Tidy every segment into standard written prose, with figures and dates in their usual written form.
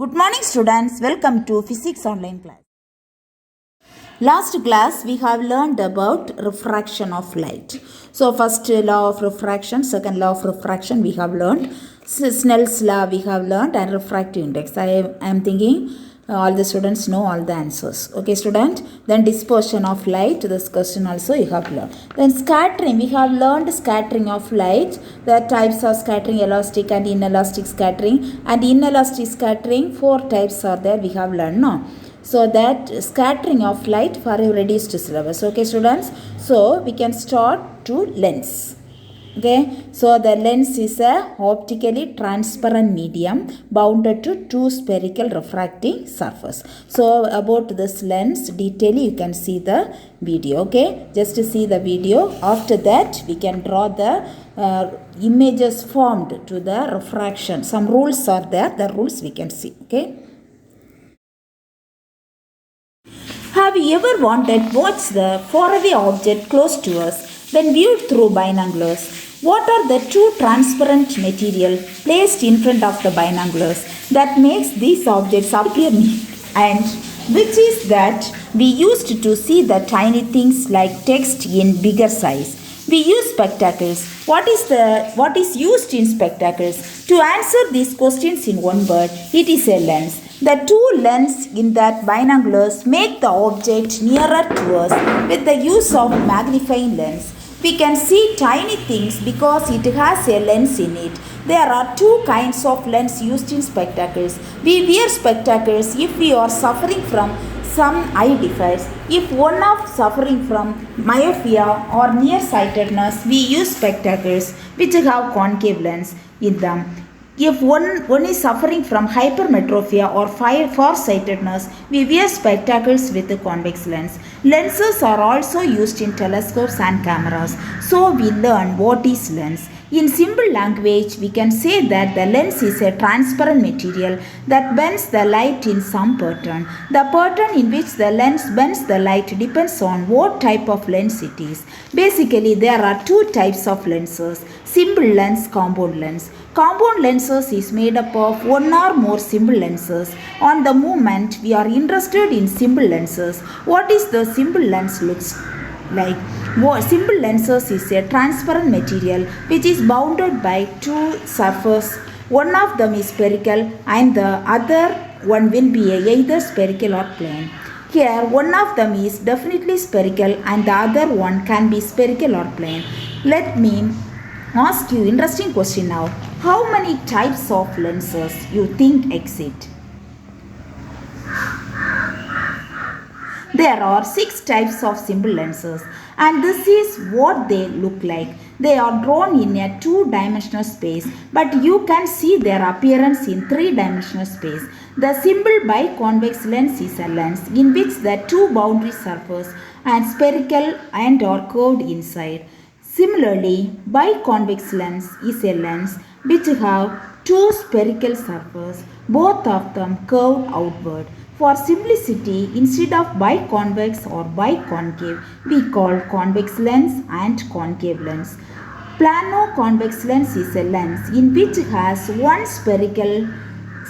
Good morning students, welcome to physics online class. Last class we have learned about refraction of light. So first law of refraction, second law of refraction we have learned. Snell's law we have learned and refractive index. I am thinking all the students know all the answers. Okay student, then dispersion of light, this question also you have learned. Then scattering, we have learned scattering of light. The types of scattering, elastic and inelastic scattering. And inelastic scattering, 4 types are there we have learned now. So that scattering of light for a reduced syllabus. Okay students, so we can start to lens. Okay, so the lens is a optically transparent medium bounded to two spherical refracting surface. So about this lens detail you can see the video. Okay, just to see the video. After that we can draw the images formed to the refraction. Some rules are there, the rules we can see. Okay. Have you ever wanted to watch the faraway object close to us when viewed through binoculars? What are the two transparent material placed in front of the binoculars that makes these objects appear near, and which is that we used to see the tiny things like text in bigger size? We use spectacles. What is used in spectacles? To answer these questions in one word, it is a lens. The two lenses in that binoculars make the object nearer to us. With the use of magnifying lens, we can see tiny things because it has a lens in it. There are two kinds of lens used in spectacles. We wear spectacles if we are suffering from some eye defects. If one of suffering from myopia or nearsightedness, we use spectacles which have concave lens in them. If one is suffering from hypermetropia or farsightedness, we wear spectacles with a convex lens. Lenses are also used in telescopes and cameras. So we learn what is lens. In simple language, we can say that the lens is a transparent material that bends the light in some pattern. The pattern in which the lens bends the light depends on what type of lens it is. Basically, there are two types of lenses: simple lens, compound lens. Compound lenses is made up of one or more simple lenses. On the moment, we are interested in simple lenses. What is the simple lens looks like? Simple lenses is a transparent material which is bounded by two surfaces. One of them is spherical and the other one will be either spherical or plane. Here one of them is definitely spherical and the other one can be spherical or plane. Let me ask you interesting question now. How many types of lenses you think exist? There are 6 types of simple lenses, and this is what they look like. They are drawn in a 2-dimensional space, but you can see their appearance in 3-dimensional space. The simple biconvex lens is a lens in which the two boundary surfaces are spherical and are curved inside. Similarly, biconvex lens is a lens which have two spherical surfaces, both of them curved outward. For simplicity, instead of biconvex or biconcave, we call convex lens and concave lens. Plano-convex lens is a lens in which has one spherical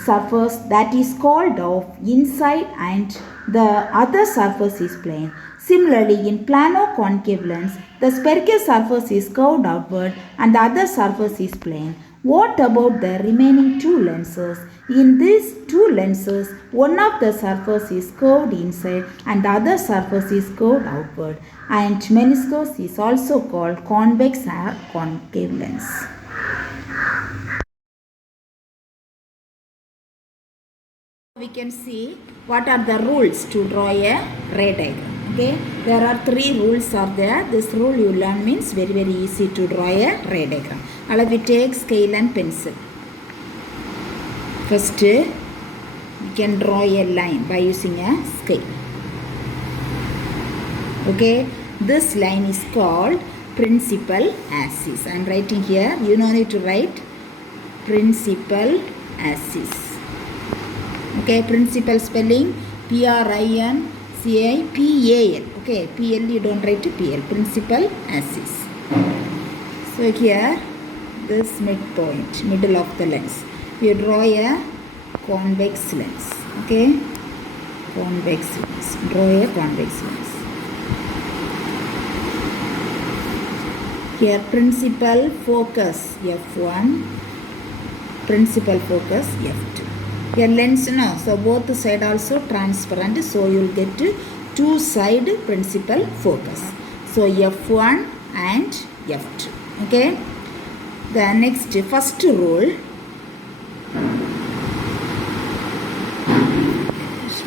surface that is called off inside and the other surface is plane. Similarly, in plano-concave lens, the spherical surface is curved outward and the other surface is plane. What about the remaining two lenses? In these two lenses, one of the surface is curved inside and the other surface is curved outward, and meniscus is also called convex or concave lens. We can see what are the rules to draw a ray diagram. Okay, there are 3 rules are there. This rule you learn means very easy to draw a ray diagram. Now we take scale and pencil. First, we can draw a line by using a scale. Okay, this line is called principal axis. I am writing here. You no need to write principal axis. Okay, principal spelling Principal. Okay, PL you don't write PL. Principal axis. So here, this midpoint, middle of the lens. You draw a convex lens. Okay, convex lens. Draw a convex lens. Here principal focus f1, principal focus f2. Here lens no, so both side also transparent, so you will get two side principal focus. So f1 and f2. Okay. The next first rule,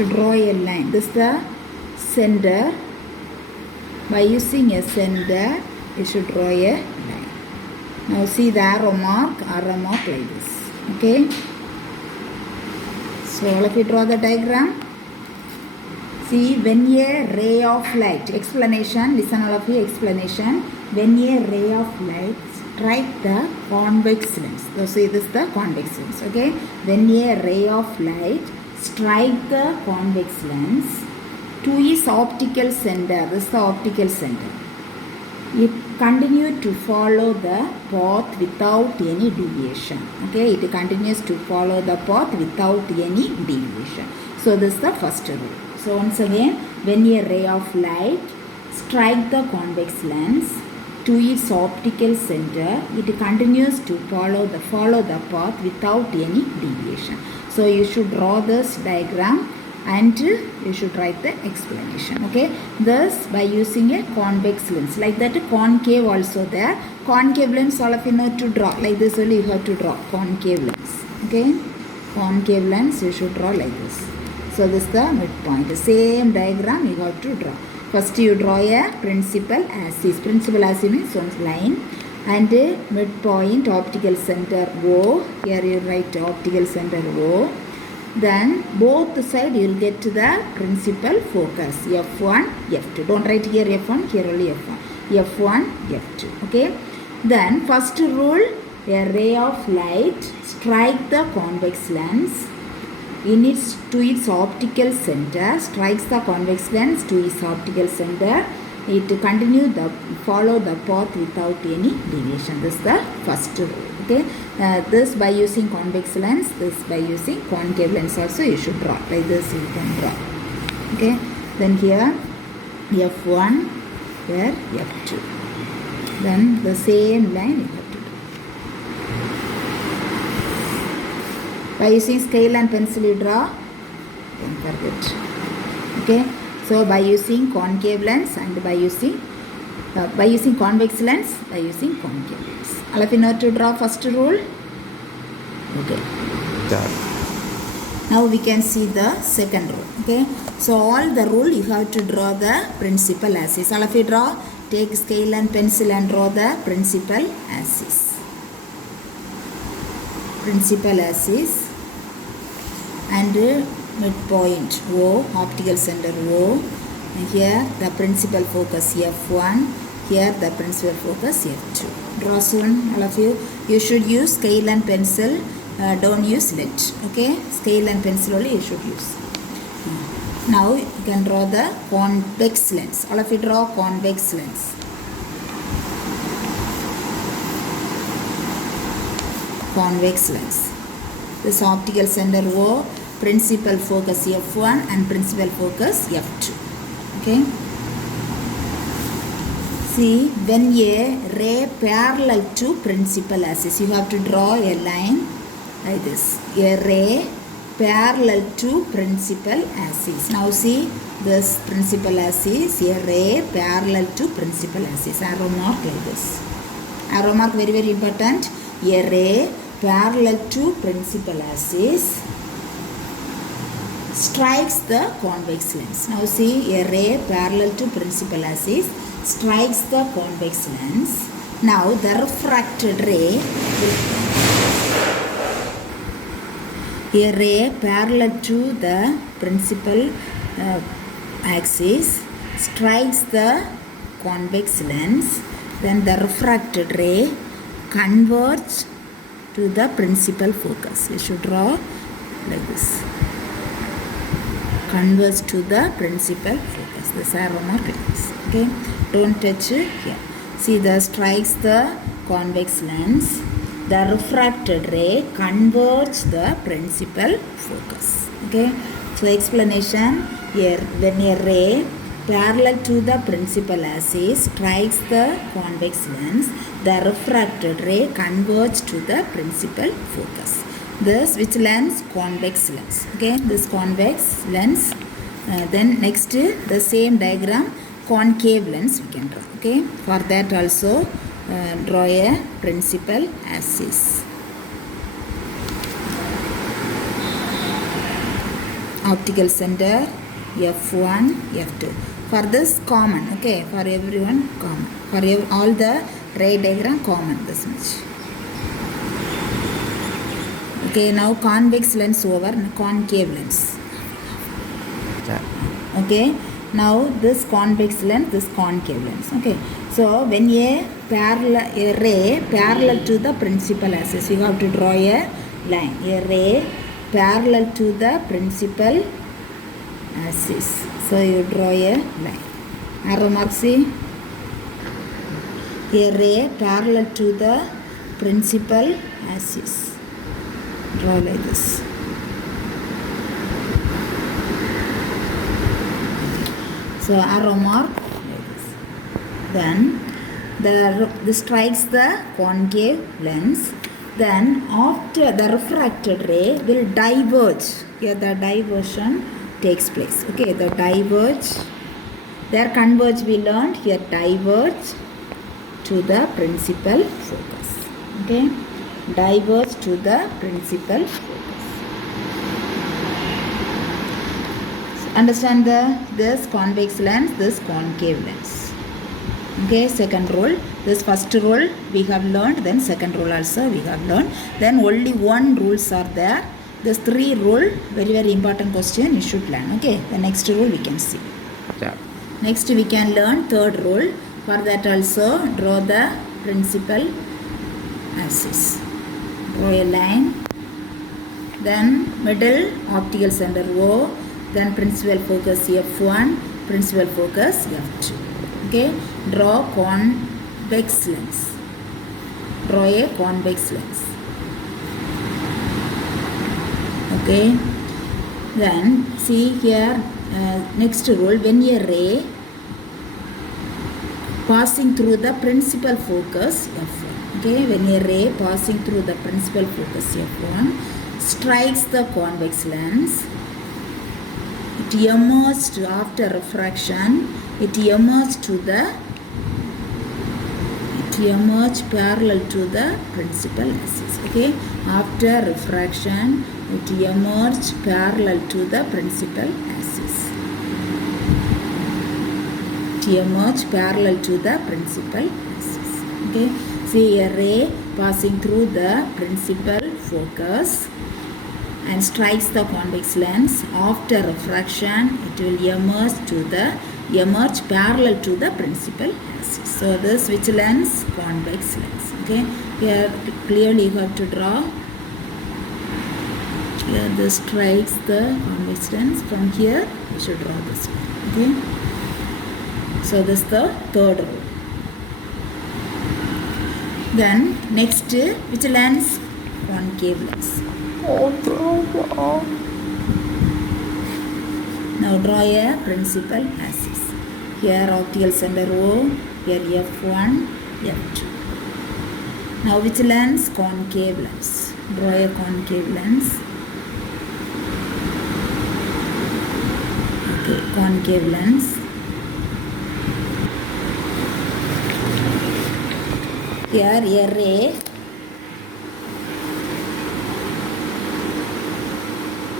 should draw a line. This is the center. By using a center, you should draw a line. Now see the arrow mark like this. Okay. So all of you draw the diagram. See, when a ray of light, explanation, listen all of you, explanation. When a ray of light strike the convex lens. So see, this is the convex lens. Okay. When a ray of light strike the convex lens to its optical center, this is the optical center, it continue to follow the path without any deviation. Okay, it continues to follow the path without any deviation. So this is the first rule. So once again, when a ray of light strike the convex lens to its optical center, it continues to follow the path without any deviation. So you should draw this diagram and you should write the explanation. Okay, thus by using a convex lens, like that concave also there. Concave lens all of you know to draw like this only, you have to draw concave lens. Okay, concave lens you should draw like this. So this is the midpoint. The same diagram you have to draw. First you draw a principal axis. Principal axis means one line, and midpoint optical center O. Here you write optical center O. Then both side you will get to the principal focus f1, f2. Don't write here f1, here only f1. f1, f2. Okay. Then first rule, a ray of light strike the convex lens to its optical center, strikes the convex lens to its optical center. It follow the path without any deviation. This is the first rule. Okay. This by using convex lens, this by using concave lens also you should draw. Like this you can draw. Okay. Then here f1, here f2. Then the same line you have to do. By using scale and pencil you draw. Don't forget. Okay. So by using concave lens and by using convex lens, by using concave lens. All of you know to draw first rule. Okay. Now we can see the second rule. Okay. So all the rule you have to draw the principal axis. All of you draw. Take scale and pencil and draw the principal axis. Principal axis and midpoint O, optical center O. And here the principal focus f1. Here the principal focus f2. Draw soon all of you. You should use scale and pencil. Don't use lead. Okay. Scale and pencil only you should use. Now you can draw the convex lens. All of you draw convex lens. Convex lens. This optical center O, principal focus f1 and principal focus f2. Okay. See, when a ray parallel to principal axis, you have to draw a line like this. A ray parallel to principal axis. Now see this principal axis, a ray parallel to principal axis. Arrow mark like this. Arrow mark very very important. A ray parallel to principal axis strikes the convex lens. Now see, a ray parallel to principal axis strikes the convex lens. Now the refracted ray, a ray parallel to the principal axis strikes the convex lens. Then the refracted ray converges to the principal focus. We should draw like this. Converges to the principal focus. This arrow mark like this. Okay. Don't touch it here. See, the strikes the convex lens. the refracted ray converges the principal focus. Okay, so explanation here: when a ray parallel to the principal axis strikes the convex lens, the refracted ray converges to the principal focus. This which lens? Convex lens. Okay, this convex lens. Then next the same diagram, concave lens we can draw. Okay, for that also draw a principal axis. Optical center F1, F2. For this common, okay, for everyone common. For all the ray diagram common, this much. Okay, now convex lens over concave lens. Okay, now this convex lens, this concave lens. Okay, so when a ray parallel to the principal axis, you have to draw a line. A ray parallel to the principal axis. So you draw a line. Arrow mark, see? A ray parallel to the principal axis. Draw like this. So arrow mark like this. Then this strikes the concave lens. Then after the refracted ray will diverge. Here the diversion takes place. Okay, the diverge. There converge we learned. Here diverge to the principal focus. Okay, diverge to the principal focus. Understand this convex lens, this concave lens. Okay, second rule. This first rule we have learned, then second rule also we have learned. Then only one rules are there. This three rule, very very important question you should learn. Okay, the next rule we can see. Yeah. Next we can learn third rule. For that also draw the principal axis. Draw a line. Then middle optical center O. Then principal focus F1, principal focus F2. Okay, draw convex lens. Draw a convex lens. Okay, then see here next rule, when a ray passing through the principal focus F1. Okay, when a ray passing through the principal focus F1 strikes the convex lens, it emerged after refraction. It emerged parallel to the principal axis. Okay, after refraction, it emerged parallel to the principal axis. It emerged parallel to the principal axis. Okay, see a ray passing through the principal focus and strikes the convex lens. After refraction, it will emerge parallel to the principal axis. So this which lens? Convex lens. Okay, here clearly you have to draw. Here this strikes the convex lens. From here we should draw this one. Okay, so this is the third rule. Then next, which lens? Concave lens. Now draw a principal axis. Here optical center O, here F1, F2. Now which lens? Concave lens. Draw a concave lens. Okay, concave lens. Here a ray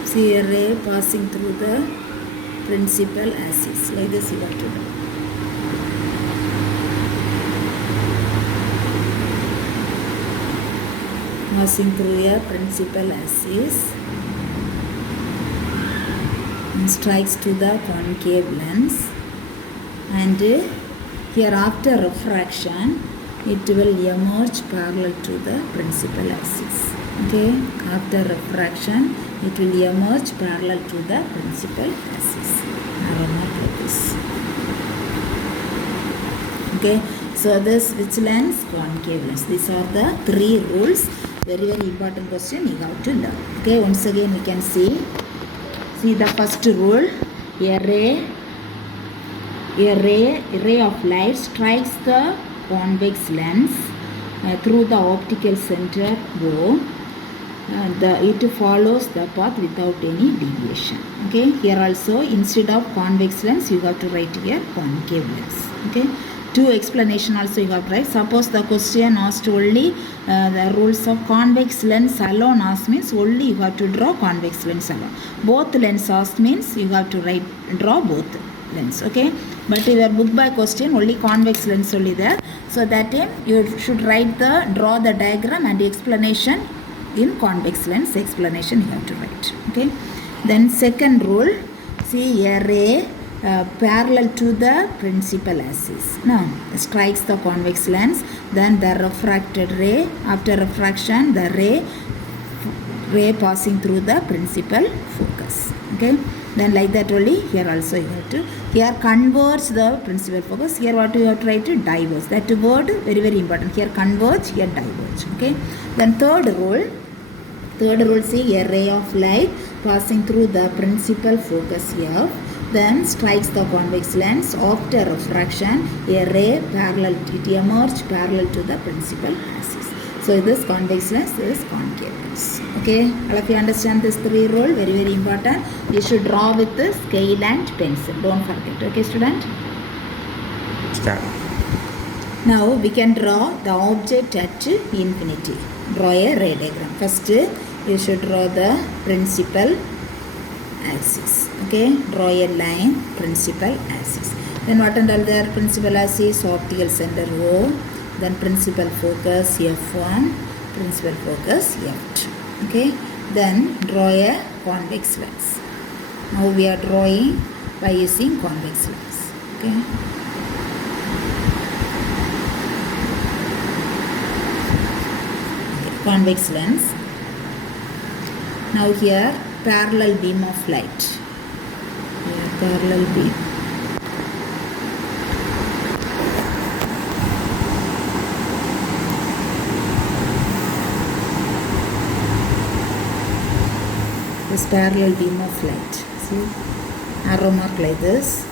see a ray passing through the principal axis. Like this you have to do. Passing through a principal axis and strikes to the concave lens, and here after refraction it will emerge parallel to the principal axis. Okay, after refraction it will emerge parallel to the principal axis. Arrow mark like this. Okay, So this which lens? Concave lens. These are the 3 rules. Very important question you have to learn. Okay, once again we can see the first rule. A ray of light strikes the convex lens through the optical center O. It follows the path without any deviation. Okay, here also instead of convex lens you have to write here concave lens. Okay, 2 explanation also you have to write. Suppose the question asked only the rules of convex lens alone asked means only you have to draw convex lens alone. Both lens asked means you have to draw both lens. Okay, but in your book by question only convex lens only there. So that time you should draw the diagram and the explanation in convex lens explanation you have to write. Okay, then second rule, see a ray parallel to the principal axis strikes the convex lens, then the refracted ray, after refraction the ray passing through the principal focus. Okay, then like that only here also you have to here converge the principal focus. Here what you have to write? Diverge. That word very important. Here converge, here diverge. Okay, then third rule, see a ray of light passing through the principal focus here, then strikes the convex lens. After refraction a ray emerges parallel to the principal axis. So this convex lens, this is concave lens. Okay, all of you understand this 3 rule, very important. You should draw with the scale and pencil, don't forget. Okay student, Start. now we can draw the object at infinity. Draw a ray diagram. First you should draw the principal axis. Okay, draw a line principal axis. Then what and all there? Principal axis, optical center O, then principal focus F1, principal focus F2. Okay, then draw a convex lens. Now we are drawing by using convex lens. Okay, convex lens. Now here parallel beam of light. Here parallel beam. This parallel beam of light. See, arrow mark like this.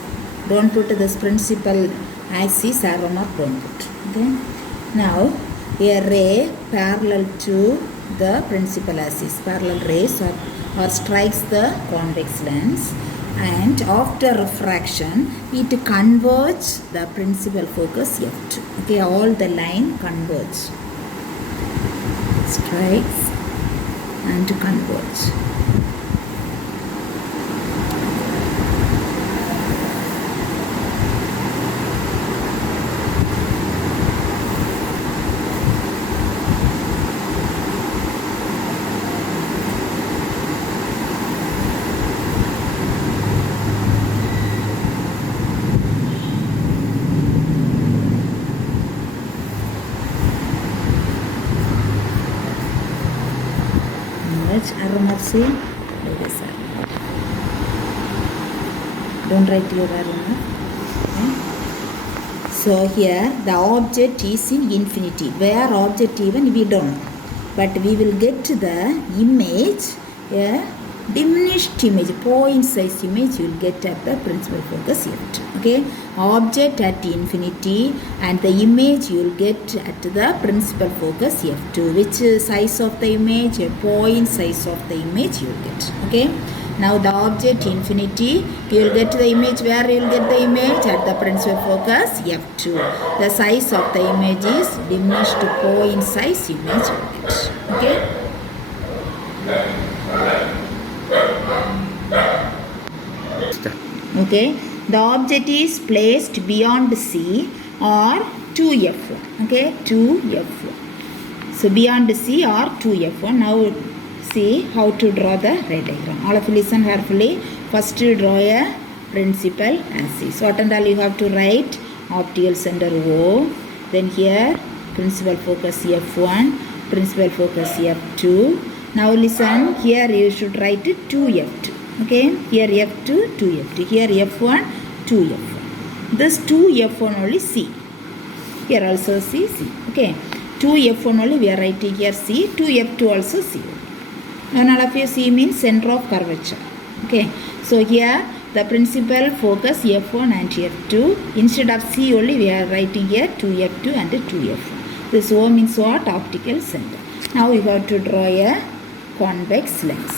Don't put this principal axis, arrow mark don't put. Okay. Now a ray parallel to the principal axis, parallel rays or strikes the convex lens, and after refraction it converges the principal focus F2. Okay, all the line converge, strikes and converge. Arrow mark, see, like this arrow mark. Don't write your arrow mark. Okay. So here the object is in infinity. Where object even we don't know, but we will get the image, a diminished image, point size image you will get at the principal focus F2. Okay, object at infinity and the image you will get at the principal focus F2. Which size of the image? A point size of the image you will get. Okay, now the object infinity you will get the image. Where you will get the image? At the principal focus F2. The size of the image is diminished point size image you will get. Okay. Okay, the object is placed beyond C or 2F1. Okay, 2F1. So beyond C or 2F1. Now see how to draw the ray diagram. All of you listen carefully. First draw a principal axis. What and all you have to write? Optical center O. Then here principal focus F1, principal focus F2. Now listen, here you should write it 2F2. Okay, here F2, 2F2. Here F1, 2F1. This 2F1 only C. Here also C, C. Okay. 2F1 only we are writing here C. 2F2 also C. Now all of you C means center of curvature. Okay. So here the principal focus F1 and F2. Instead of C only we are writing here 2F2 and 2F1. This O means what? Optical center. Now we have to draw a convex lens.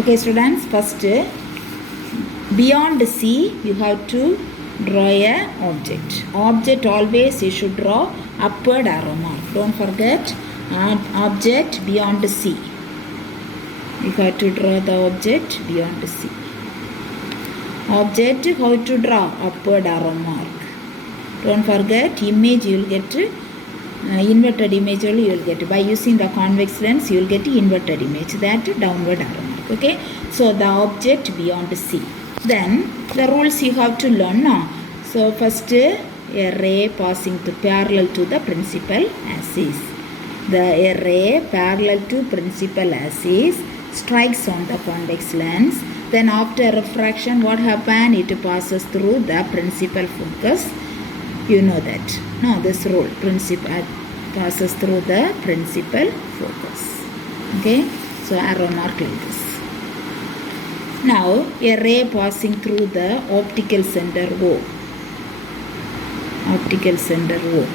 Okay students, first beyond C you have to draw a object. Object always you should draw upward arrow mark. Don't forget object beyond C. You have to draw the object beyond C. Object how to draw? Upward arrow mark. Don't forget image you will get inverted image only you will get. By using the convex lens you will get inverted image, that downward arrow mark. Okay. So the object beyond C. Then the rules you have to learn now. So first a ray passing parallel to the principal axis. The ray parallel to principal axis strikes on the convex lens. Then after refraction what happens? It passes through the principal focus. You know that. No, this rule principal passes through the principal focus. Okay. So arrow mark like this. Now a ray passing through the optical center O. Optical center O.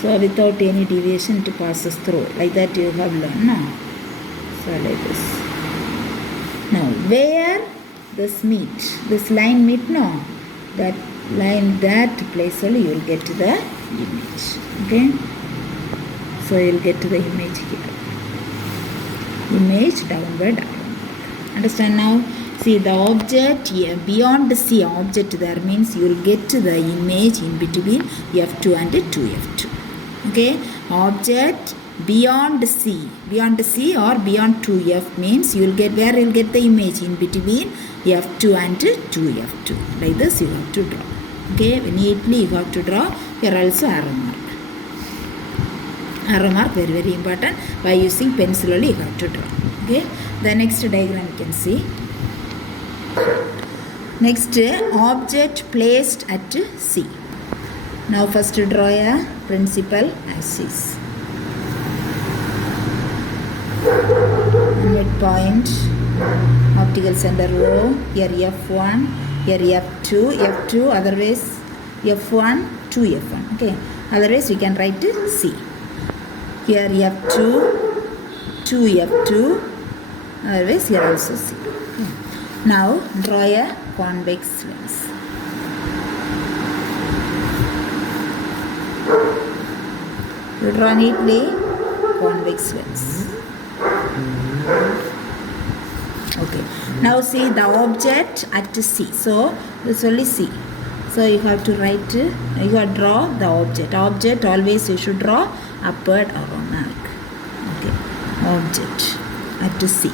So without any deviation it passes through. Like that you have learned. No? So like this. Now where this meet? This line meet? No. That line, that place only you will get to the image. Okay. So you will get to the image here. Image downward arrow. Understand now? See the object here beyond C object there means you will get to the image in between F2 and 2F2. Okay. Object beyond C or beyond 2F means you will get where you will get the image in between F2 and 2F2. Like this you have to draw. Okay. Neatly you have to draw. Here also arrow mark. Arrow mark very very important. By using pencil only you have to draw. Okay. The next diagram you can see. Next object placed at C. Now first draw a principal axis. Midpoint optical center O. Here F1. Here F2. Otherwise F1 2F1. Okay. Otherwise we can write C. Here F2 2F2. Otherwise here also C. Now draw a convex lens. You draw neatly convex lens. Okay. Now see the object at C. So this only C. So you have to write. You have to draw the object. Object always you should draw upward arrow mark. Okay. Object at C.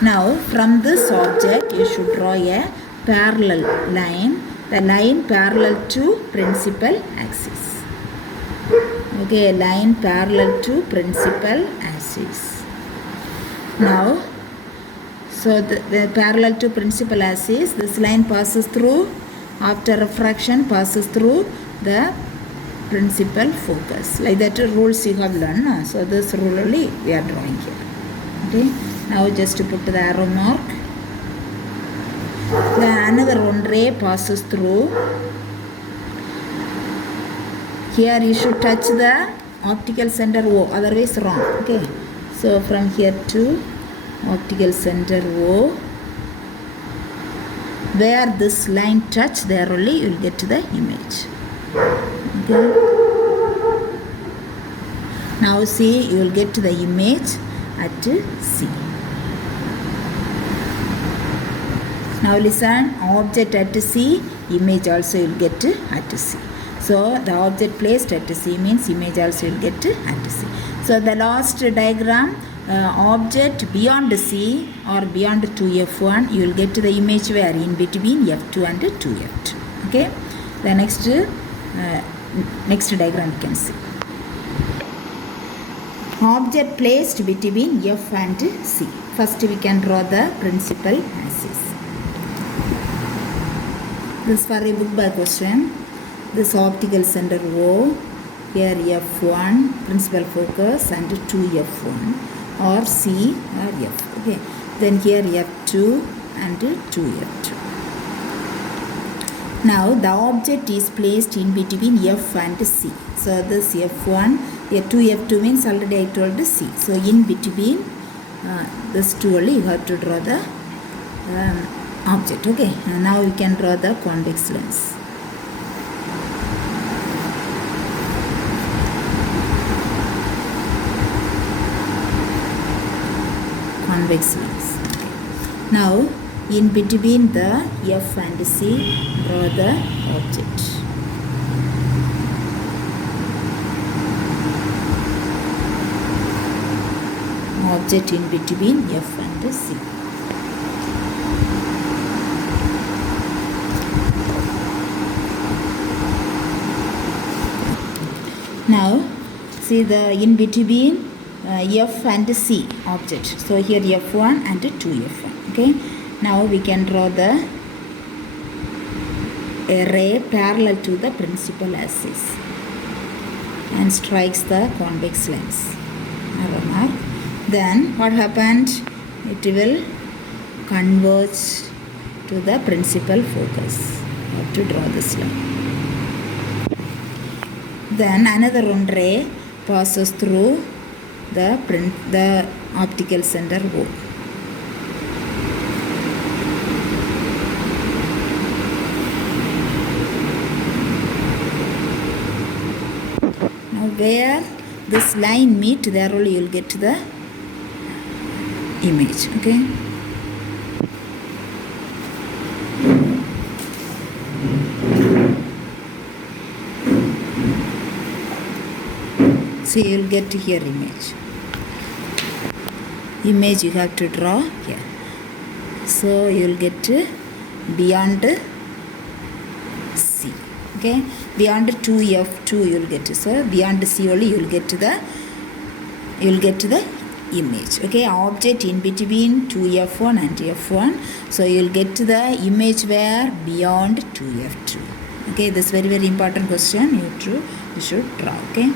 Now from this object you should draw a parallel line. The line parallel to principal axis. Okay, line parallel to principal axis. Now, so the parallel to principal axis, this line passes through, after refraction passes through the principal focus. Like that rules you have learned. No? So this rule only we are drawing here. Okay. Now just to put the arrow mark. Another one ray passes through. Here you should touch the optical center O, otherwise wrong. Okay. So from here to optical center O, where this line touch, there only you will get to the image. Okay. Now see, you will get to the image at C. Now listen, object at C, image also you will get to at C. So the object placed at C means image also you will get to at C. So the last diagram, object beyond C or beyond 2F1, you will get to the image where in between F2 and 2F2. Okay. The next diagram you can see. Object placed between F and C. First we can draw the principal axis. This for a book by question. This optical center O, here F1 principal focus and 2F1 or C or F. Okay. Then here F2 and 2F2. Now the object is placed in between F and C. So this F1, here 2F2 means already I told C. So in between this two only you have to draw the object. Okay. And now you can draw the convex lens. Convex lens. Now in between the F and C, draw the object. Object in between F and C. Now see the in between F and C object. So here F1 and 2F1. Okay. Now we can draw the ray parallel to the principal axis and strikes the convex lens. Then what happened? It will converge to the principal focus. You have to draw this line. Then another one ray passes through the optical center O. Now where this line meet, there only you will get the image. Okay. So you will get here image. Image you have to draw here. So you will get beyond C. Okay. Beyond 2F2 you will get. So beyond C only you will get the image. Okay. Object in between 2F1 and F1. So you will get the image where beyond 2F2. Okay. This very important question you should draw. Okay.